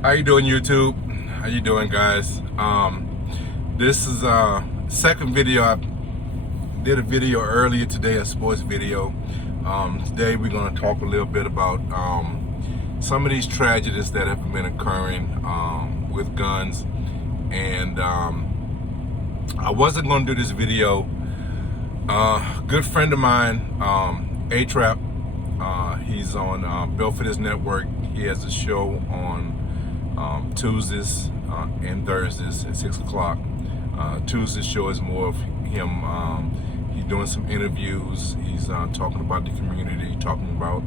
How you doing, YouTube? How you doing, guys? This is second video. I did a video earlier today, a sports video. Today we're going to talk a little bit about some of these tragedies that have been occurring with guns. And I wasn't going to do this video. Good friend of mine, A-Trap, he's on Built for This Network. He has a show on Tuesdays and Thursdays at 6 o'clock. Tuesday's show is more of him. He's doing some interviews. He's talking about the community, talking about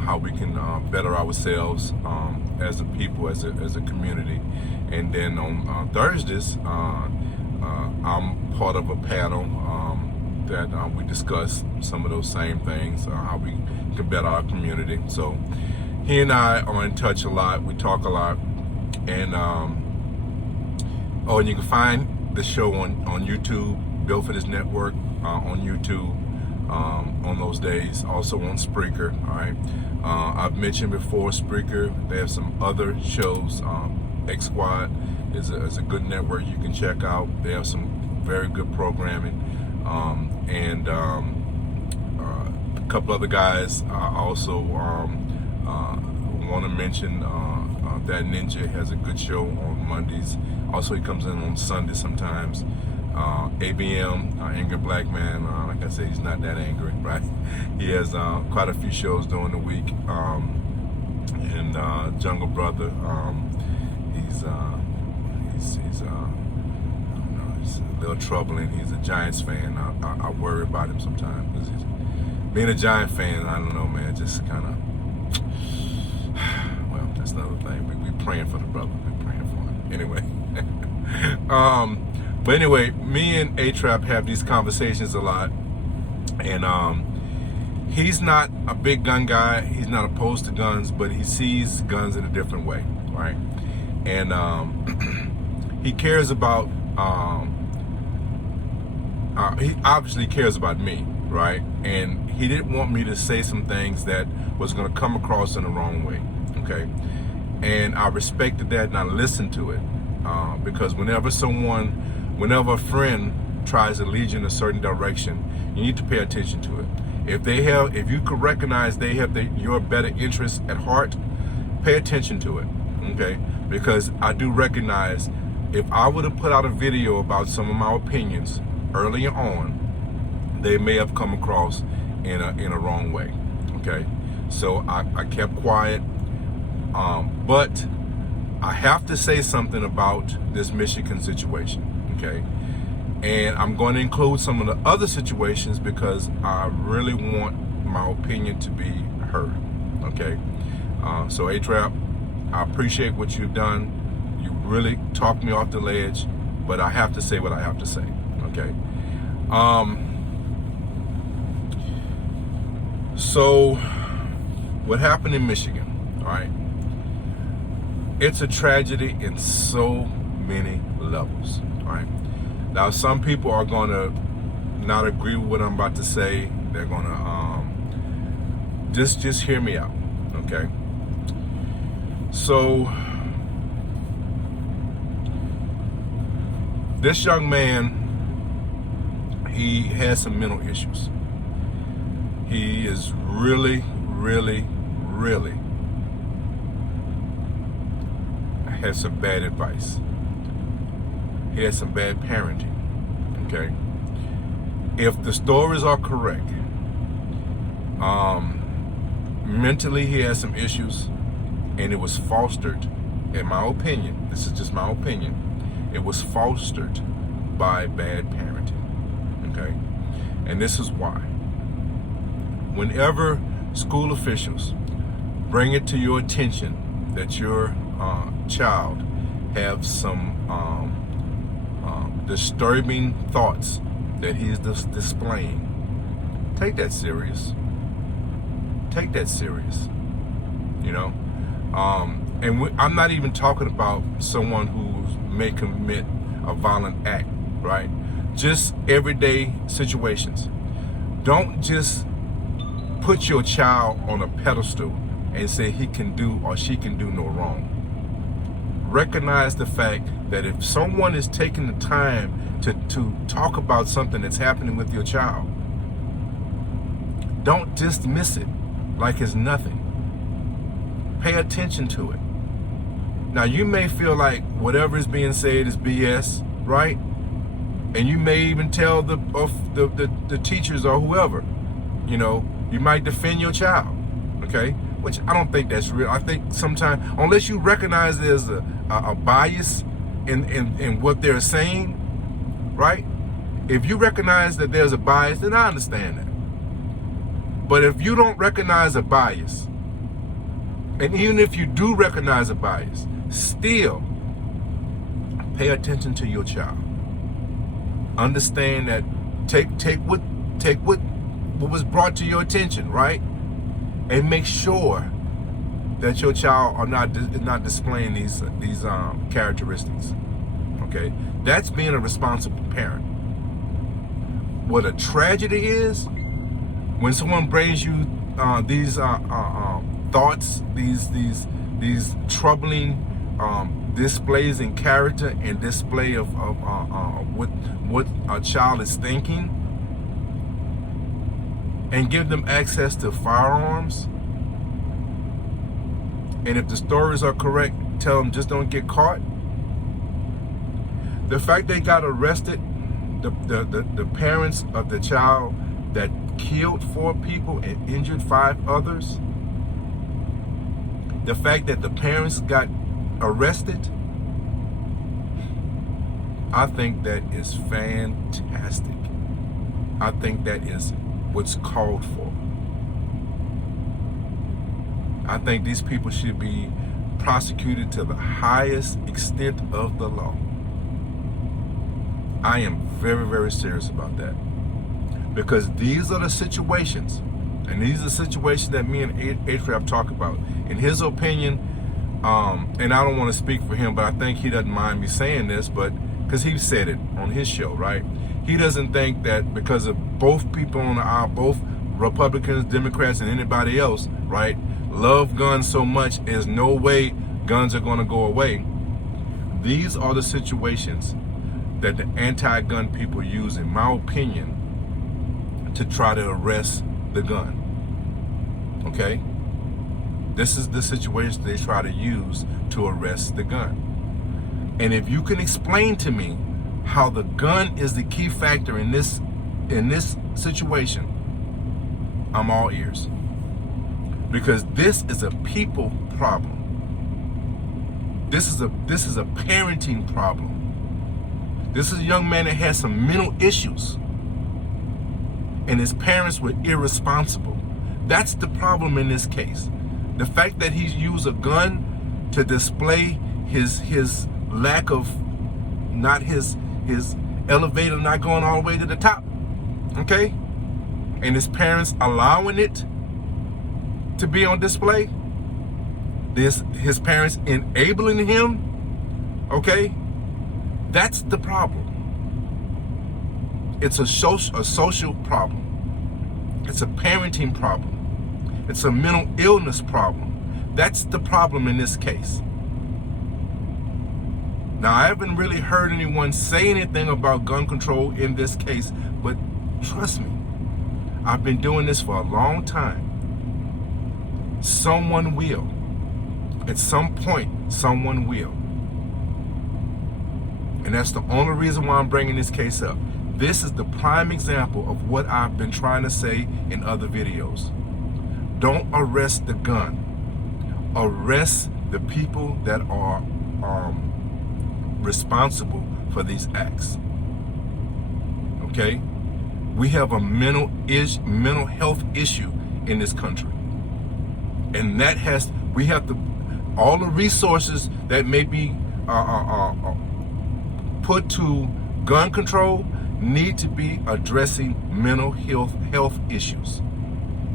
how we can better ourselves as a people, as a community. And then on Thursdays, I'm part of a panel that we discuss some of those same things, how we can better our community. So he and I are in touch a lot. We talk a lot. And and you can find the show on YouTube, Built for This Network, on YouTube on those days. Also on Spreaker. All right. I've mentioned before Spreaker. They have some other shows. X Squad is a good network you can check out. They have some very good programming. And a couple other guys also want to mention that Ninja has a good show on Mondays. Also, he comes in on Sunday sometimes. ABM, Angry Black Man, like I said, he's not that angry, right? He has quite a few shows during the week. And Jungle Brother, he's a little troubling. He's a Giants fan. I worry about him sometimes because being a Giant fan, I don't know, man, just kind of, well, that's another thing. We praying for the brother. We're praying for him. Anyway. But anyway, me and A-Trap have these conversations a lot. And he's not a big gun guy. He's not opposed to guns, but he sees guns in a different way, right? And he cares about, he obviously cares about me, right? And he didn't want me to say some things that was going to come across in the wrong way, okay? And I respected that and I listened to it because whenever a friend tries to lead you in a certain direction, you need to pay attention to it. If you could recognize they have your better interest at heart, pay attention to it, okay? Because I do recognize if I would have put out a video about some of my opinions earlier on, they may have come across in a wrong way, okay? So I kept quiet, but I have to say something about this Michigan situation, okay? And I'm going to include some of the other situations because I really want my opinion to be heard, okay? So A-Trap, I appreciate what you've done. You really talked me off the ledge, but I have to say what I have to say, okay? So what happened in Michigan, all right? It's a tragedy in so many levels, all right? Now, some people are going to not agree with what I'm about to say. They're going to just hear me out, okay? So this young man, he has some mental issues. He is really has some bad advice. He has some bad parenting, okay? If the stories are correct, mentally he has some issues, and it was fostered, in my opinion, this is just my opinion, it was fostered by bad parenting, okay? And this is why. Whenever school officials bring it to your attention that your child have some disturbing thoughts that he's displaying, take that serious. Take that serious, you know? And I'm not even talking about someone who may commit a violent act, right? Just everyday situations. Don't just put your child on a pedestal and say he can do or she can do no wrong. recognize the fact that if someone is taking the time to talk about something that's happening with your child, don't dismiss it like it's nothing. Pay attention to it. Now, you may feel like whatever is being said is BS, right? And you may even tell the teachers or whoever, you know, you might defend your child, okay? Which I don't think that's real. I think sometimes, unless you recognize there's a bias in what they're saying, right? If you recognize that there's a bias, then I understand that. But if you don't recognize a bias, and even if you do recognize a bias, still pay attention to your child. Understand that take what was brought to your attention, right? And make sure that your child is not displaying these characteristics. Okay, that's being a responsible parent. What a tragedy is when someone brings you these thoughts, these troubling displays in character and display of what a child is thinking, and give them access to firearms. And if the stories are correct, tell them just don't get caught. The fact they got arrested, the parents of the child that killed 4 people and injured 5 others, the fact that the parents got arrested, I think that is fantastic. I think that is what's called for. I think these people should be prosecuted to the highest extent of the law. I am very, very serious about that. Because these are the situations, and these are the situations that me and Afrab talk about. In his opinion, and I don't want to speak for him, but I think he doesn't mind me saying this, but because he said it on his show, right? He doesn't think that because of both people on the aisle, both Republicans, Democrats, and anybody else, right, love guns so much, there's no way guns are going to go away. These are the situations that the anti-gun people use, in my opinion, to try to arrest the gun. Okay? This is the situation they try to use to arrest the gun. And if you can explain to me how the gun is the key factor in this situation, I'm all ears. Because this is a people problem. This is a parenting problem. This is a young man that has some mental issues, and his parents were irresponsible. That's the problem in this case. The fact that he's used a gun to display his lack of, not his elevator not going all the way to the top, okay? And his parents allowing it to be on display. His parents enabling him, okay? That's the problem. It's a social problem. It's a parenting problem. It's a mental illness problem. That's the problem in this case. Now, I haven't really heard anyone say anything about gun control in this case, but trust me, I've been doing this for a long time. Someone will. At some point, someone will. And that's the only reason why I'm bringing this case up. This is the prime example of what I've been trying to say in other videos. Don't arrest the gun. Arrest the people that are responsible for these acts. Okay? We have a mental health issue in this country. And we have to, all the resources that may be put to gun control need to be addressing mental health issues.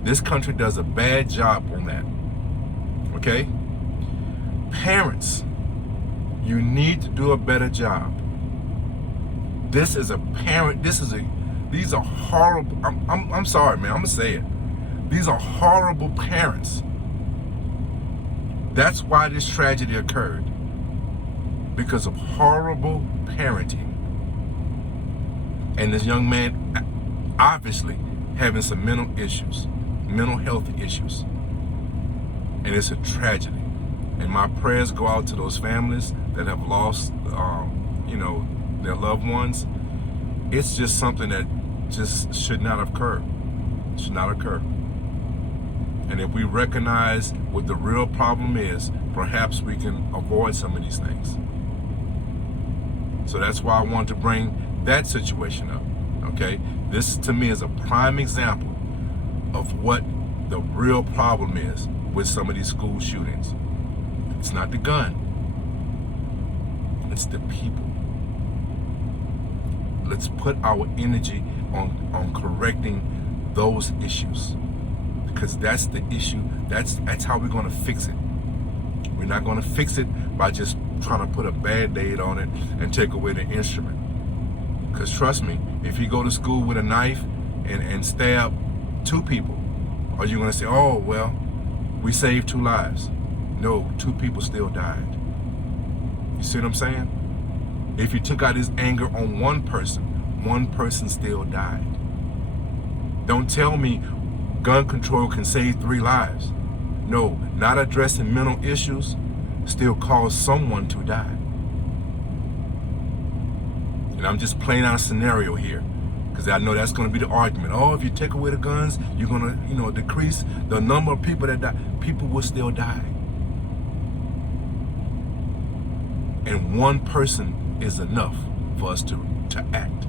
This country does a bad job on that. Okay? Parents, you need to do a better job. These are horrible, I'm sorry, man, I'm gonna say it. These are horrible parents. That's why this tragedy occurred. because of horrible parenting. And this young man obviously having some mental health issues. And it's a tragedy. And my prayers go out to those families that have lost, their loved ones. It's just something that just should not occur. Should not occur. And if we recognize what the real problem is, perhaps we can avoid some of these things. So that's why I wanted to bring that situation up. Okay, this to me is a prime example of what the real problem is with some of these school shootings. It's not the gun, it's the people. Let's put our energy on correcting those issues, because that's the issue. That's how we're going to fix it. We're not going to fix it by just trying to put a Band-Aid on it and take away the instrument. Because trust me, if you go to school with a knife and stab 2 people, are you going to say, oh, well, we saved 2 lives? No, 2 people still died. You see what I'm saying? If you took out his anger on one person still died. Don't tell me gun control can save 3 lives. No, not addressing mental issues still cause someone to die. And I'm just playing out a scenario here, because I know that's going to be the argument. Oh, if you take away the guns, you're going to, decrease the number of people that die. People will still die. And one person is enough for us to act.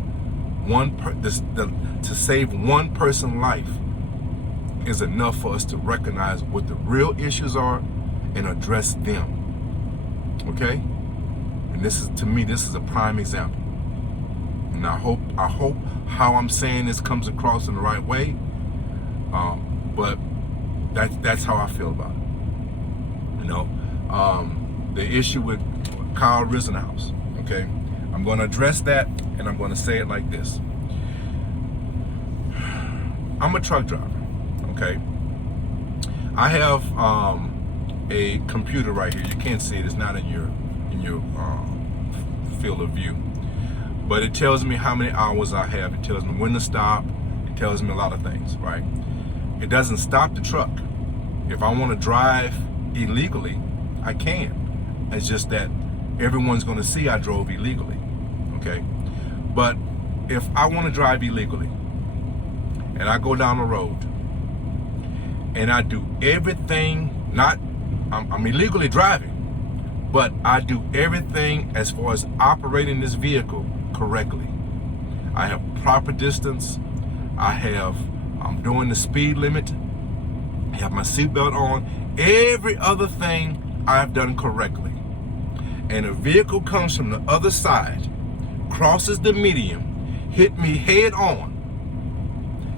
To save one person's life is enough for us to recognize what the real issues are and address them. Okay? And this is a prime example. And I hope how I'm saying this comes across in the right way. But that's how I feel about it. The issue with Kyle Rittenhouse. Okay, I'm going to address that, and I'm going to say it like this. I'm a truck driver. Okay, I have a computer right here. You can't see it. It's not in your field of view. But it tells me how many hours I have. It tells me when to stop. It tells me a lot of things, right? It doesn't stop the truck. If I want to drive illegally, I can. It's just that everyone's going to see I drove illegally, okay? But if I want to drive illegally and I go down the road and I do everything, I'm illegally driving, but I do everything as far as operating this vehicle correctly. I have proper distance. I'm doing the speed limit. I have my seatbelt on. Every other thing I've done correctly. And a vehicle comes from the other side, crosses the median, hit me head on,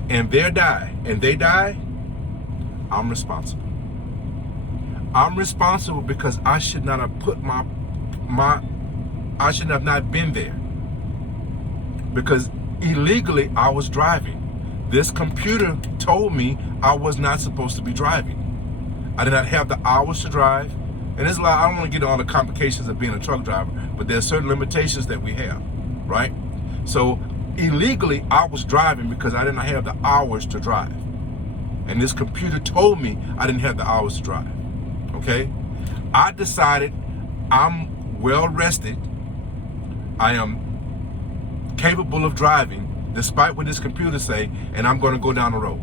and they die, I'm responsible. I'm responsible because I should not have put I should have not been there. Because illegally I was driving. This computer told me I was not supposed to be driving. I did not have the hours to drive. And there's a lot, I don't want to get into all the complications of being a truck driver, but there's certain limitations that we have, right? So illegally I was driving because I didn't have the hours to drive. And this computer told me I didn't have the hours to drive, okay? I decided I'm well rested. I am capable of driving despite what this computer say, and I'm going to go down the road.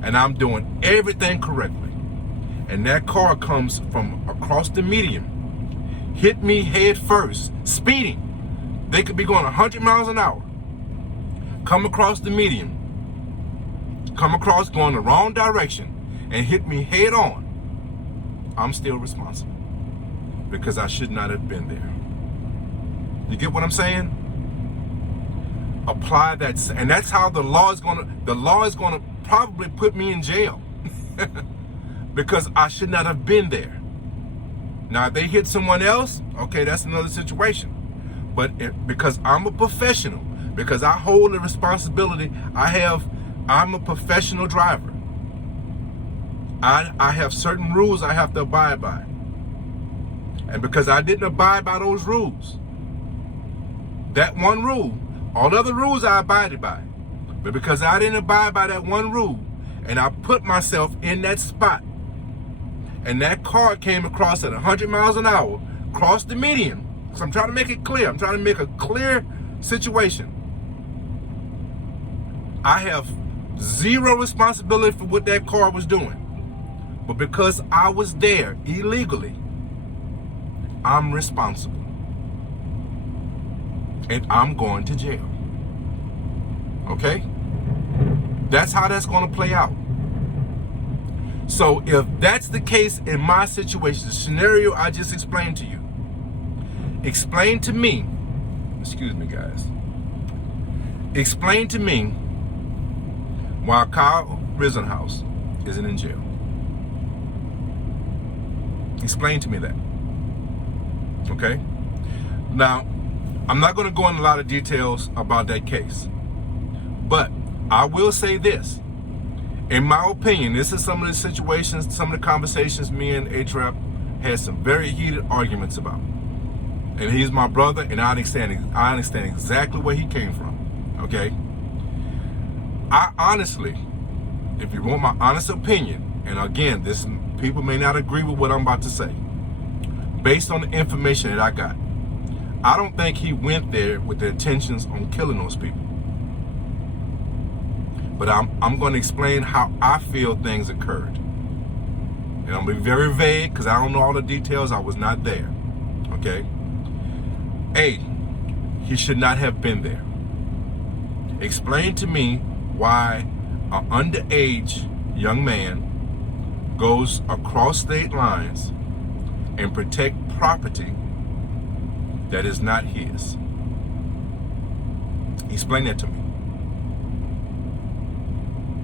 And I'm doing everything correctly. And that car comes from across the median, hit me head first, speeding. They could be going 100 miles an hour. Come across the median, going the wrong direction, and hit me head on. I'm still responsible because I should not have been there. You get what I'm saying? Apply that, and that's how the law is gonna probably put me in jail because I should not have been there. Now, if they hit someone else, okay, that's another situation. But because I'm a professional, because I hold the responsibility, I'm a professional driver. I have certain rules I have to abide by. And because I didn't abide by those rules, that one rule, all other rules I abided by, but because I didn't abide by that one rule, and I put myself in that spot, and that car came across at 100 miles an hour, crossed the median. So I'm trying to make it clear. I'm trying to make a clear situation. I have zero responsibility for what that car was doing. But because I was there illegally, I'm responsible. And I'm going to jail. Okay? That's how that's going to play out. So if that's the case in my situation, the scenario I just explained to you, explain to me, excuse me guys, explain to me why Kyle Rittenhouse isn't in jail. Explain to me that. Okay? Now, I'm not going to go into a lot of details about that case, but I will say this. In my opinion, this is some of the situations, some of the conversations me and A-Trap had some very heated arguments about. And he's my brother, and I understand exactly where he came from. Okay? I honestly, if you want my honest opinion, and again, this people may not agree with what I'm about to say, based on the information that I got, I don't think he went there with the intentions on killing those people. But I'm going to explain how I feel things occurred. And I'm going to be very vague because I don't know all the details. I was not there. Okay? A, he should not have been there. Explain to me why an underage young man goes across state lines and protect property that is not his. Explain that to me.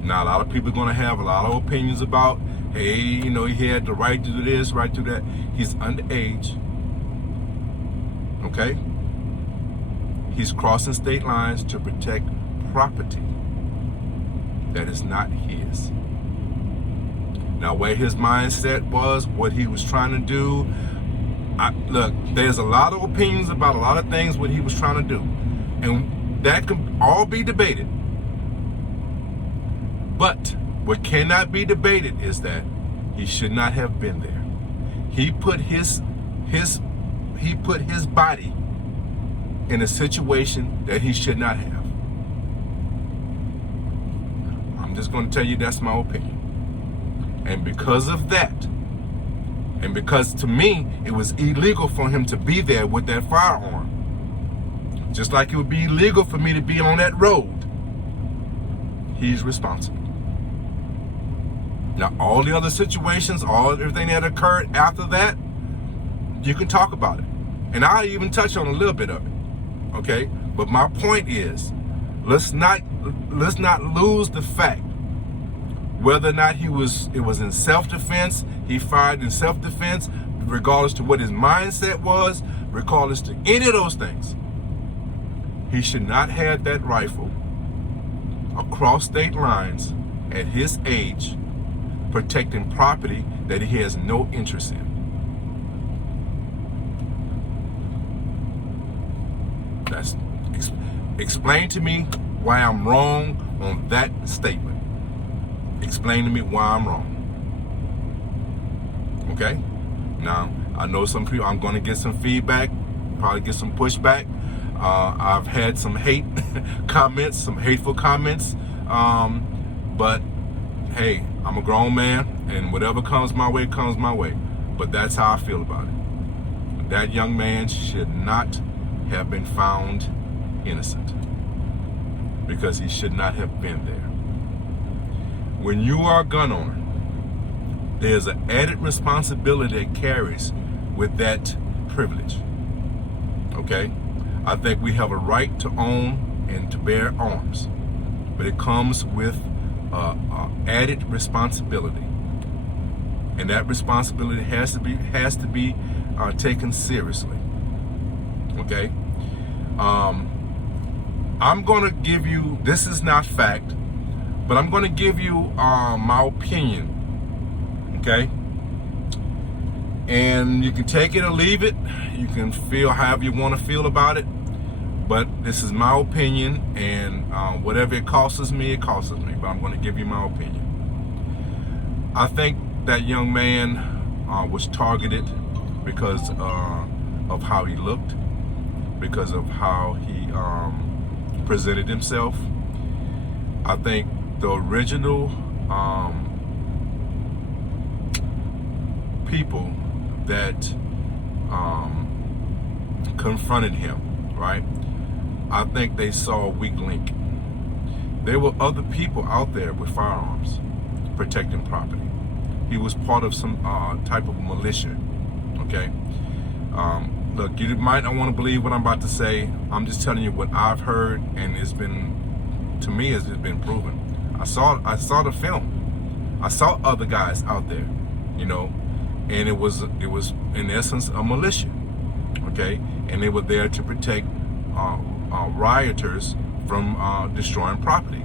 Now, a lot of people are going to have a lot of opinions about, hey, you know, he had the right to do this, right to do that. He's underage. Okay? He's crossing state lines to protect property that is not his. Now, where his mindset was, what he was trying to do, look, there's a lot of opinions about a lot of things what he was trying to do. And that can all be debated. But what cannot be debated is that he should not have been there. He put his body in a situation that he should not have. I'm just going to tell you that's my opinion. And because of that, and because to me it was illegal for him to be there with that firearm, just like it would be illegal for me to be on that road, he's responsible. Now, all the other situations, everything that occurred after that, you can talk about it. And I'll even touch on a little bit of it. Okay? But my point is, let's not lose the fact whether or not it was in self-defense, he fired in self-defense, regardless to what his mindset was, regardless to any of those things. He should not have that rifle across state lines at his age, protecting property that he has no interest in. Explain to me why I'm wrong on that statement. Explain to me why I'm wrong. Okay? Now, I know some people, I'm going to get some feedback, probably get some pushback. I've had some hate comments, some hateful comments. But hey, I'm a grown man, and whatever comes my way, comes my way. But that's how I feel about it. That young man should not have been found innocent, because he should not have been there. When you are a gun owner, there's an added responsibility that carries with that privilege. Okay? I think we have a right to own and to bear arms, but it comes with added responsibility, and that responsibility has to be taken seriously. Okay? I'm going to give you, this is not fact, but I'm going to give you my opinion. Okay? And you can take it or leave it. You can feel however you want to feel about it. But this is my opinion, and whatever it costs me, it costs me. But I'm going to give you my opinion. I think that young man was targeted because of how he looked, because of how he presented himself. I think the original people that confronted him, right? I think they saw a weak link. There were other people out there with firearms protecting property. He was part of some type of militia, okay? Look, you might not want to believe what I'm about to say. I'm just telling you what I've heard, and it's been, to me, it's been proven. I saw the film. I saw other guys out there, you know, and it was in essence a militia, okay? And they were there to protect rioters from destroying property,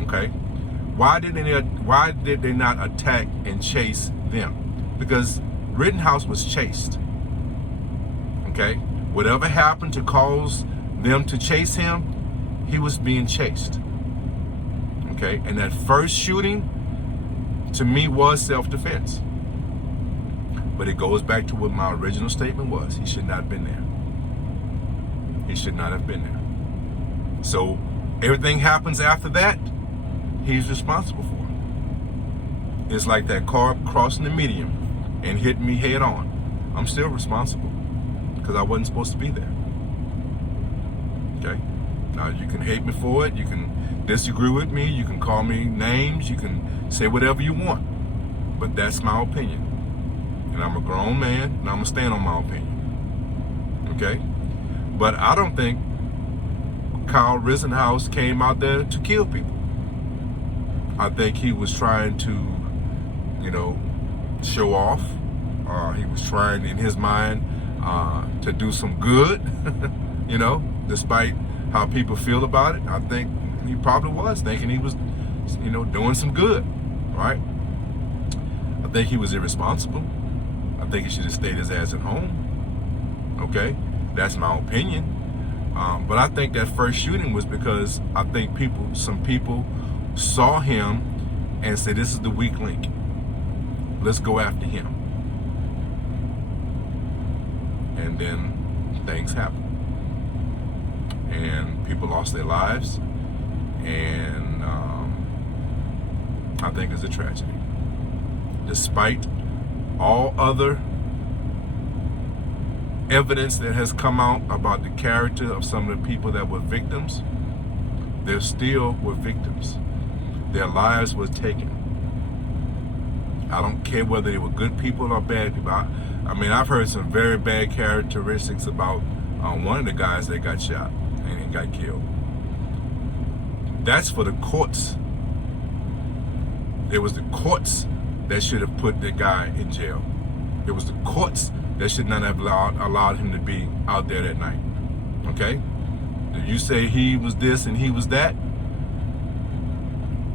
okay? Why did they not attack and chase them? Because Rittenhouse was chased, okay? Whatever happened to cause them to chase him, he was being chased, okay? And that first shooting, to me, was self-defense. But it goes back to what my original statement was. He should not have been there. He should not have been there. So everything happens after that, he's responsible for it. It's like that car crossing the median and hit me head on. I'm still responsible because I wasn't supposed to be there. Okay? Now, you can hate me for it. You can disagree with me. You can call me names. You can say whatever you want. But that's my opinion. And I'm a grown man, and I'm going to stand on my opinion. Okay? But I don't think Kyle Rittenhouse came out there to kill people. I think he was trying to, you know, show off. He was trying, in his mind, to do some good, you know, despite how people feel about it. I think he probably was thinking he was, you know, doing some good, right? I think he was irresponsible. I think he should have stayed his ass at home. Okay? That's my opinion. But I think that first shooting was because I think some people saw him and said, this is the weak link. Let's go after him. And then things happened. And people lost their lives. And I think it's a tragedy. Despite all other evidence that has come out about the character of some of the people that were victims, they still were victims. Their lives were taken. I don't care whether they were good people or bad people. I mean, I've heard some very bad characteristics about one of the guys that got shot and got killed. That's for the courts. It was the courts that should have put the guy in jail. It was the courts that should not have allowed him to be out there that night. Okay? If you say he was this and he was that,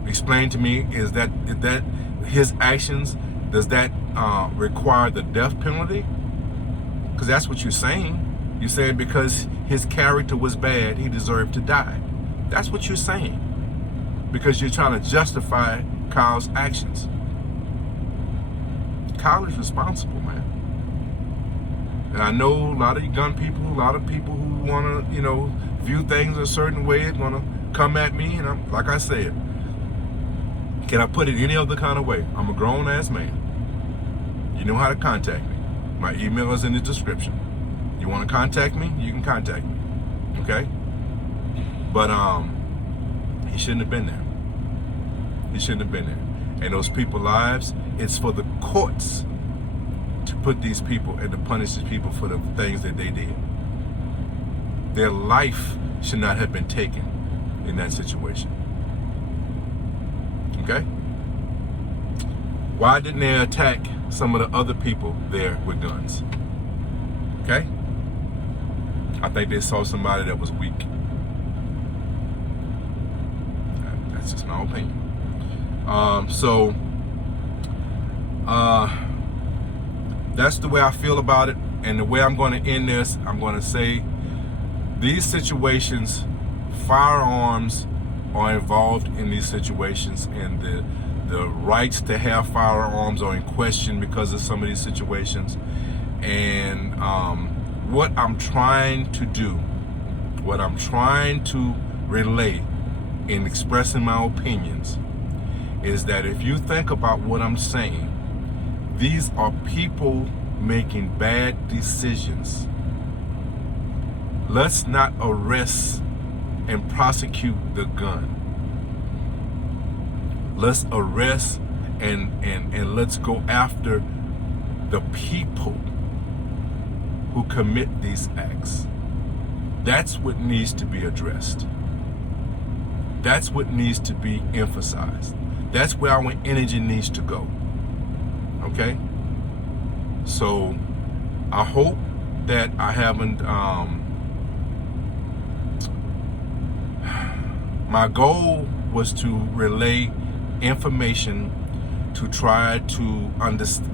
explain to me, is that his actions, does that require the death penalty? Because that's what you're saying. You're saying because his character was bad, he deserved to die. That's what you're saying. Because you're trying to justify Kyle's actions. Kyle is responsible, man. And I know a lot of gun people, a lot of people who want to, you know, view things a certain way are going to come at me. And I'm, like I said, can I put it any other kind of way? I'm a grown-ass man. You know how to contact me. My email is in the description. You want to contact me? You can contact me. Okay? But he shouldn't have been there. He shouldn't have been there. And those people's lives, it's for the courts to put these people and to punish these people for the things that they did. Their life should not have been taken in that situation. Okay? Why didn't they attack some of the other people there with guns? Okay? I think they saw somebody that was weak. That's just my opinion. that's the way I feel about it. And the way I'm going to end this, I'm going to say these situations, firearms are involved in these situations, and the rights to have firearms are in question because of some of these situations. And what I'm trying to do, what I'm trying to relay in expressing my opinions, is that if you think about what I'm saying, these are people making bad decisions. Let's not arrest and prosecute the gun. Let's arrest and let's go after the people who commit these acts. That's what needs to be addressed. That's what needs to be emphasized. That's where our energy needs to go. Okay? So I hope that I haven't my goal was to relay information to try to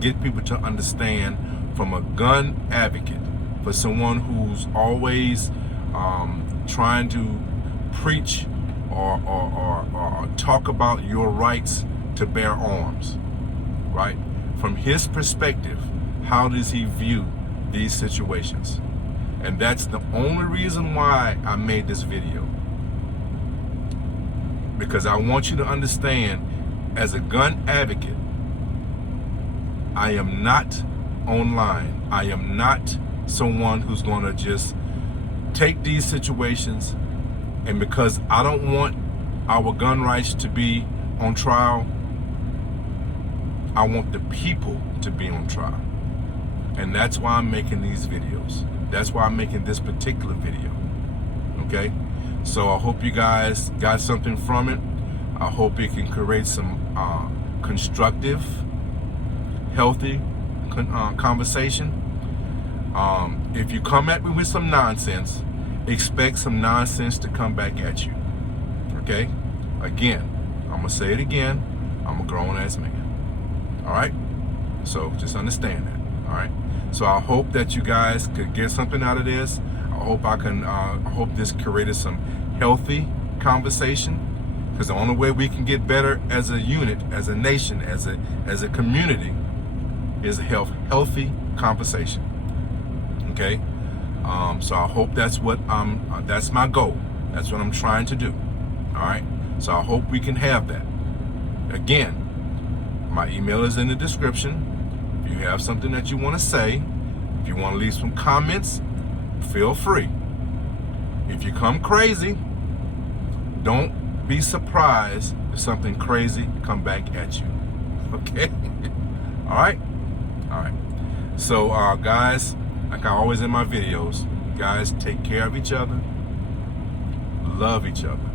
get people to understand from a gun advocate, for someone who's always trying to preach or talk about your rights to bear arms, right? From his perspective, how does he view these situations? And that's the only reason why I made this video. Because I want you to understand, as a gun advocate, I am not online. I am not someone who's going to just take these situations, and because I don't want our gun rights to be on trial, I want the people to be on trial. And that's why I'm making these videos. That's why I'm making this particular video. Okay? So I hope you guys got something from it. I hope it can create some constructive, healthy conversation. If you come at me with some nonsense, expect some nonsense to come back at you. Okay? Again, I'm going to say it again. I'm a grown-ass man. All right? So just understand that. All right? So I hope that you guys could get something out of this. I hope this created some healthy conversation, because the only way we can get better as a unit, as a nation, as a community, is a healthy conversation. Okay? So I hope that's what that's my goal. That's what I'm trying to do. All right? So I hope we can have that. Again, my email is in the description. If you have something that you want to say, if you want to leave some comments, feel free. If you come crazy, don't be surprised if something crazy come back at you. Okay? All right? All right. So, guys, like I always in my videos, guys, take care of each other, love each other,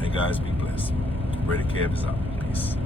and guys, be blessed. Ready Kev is out. Peace.